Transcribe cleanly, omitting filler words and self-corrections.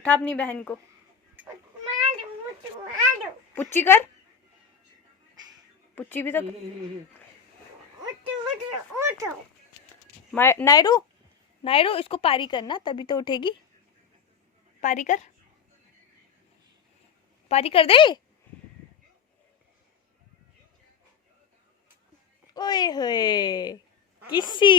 उठा अपनी बहन को, पुच्ची कर, पुच्ची भी तो। नायरू, नायरू इसको पारी करना तभी तो उठेगी। पारी कर, पारी कर दे। ओए होए किसी।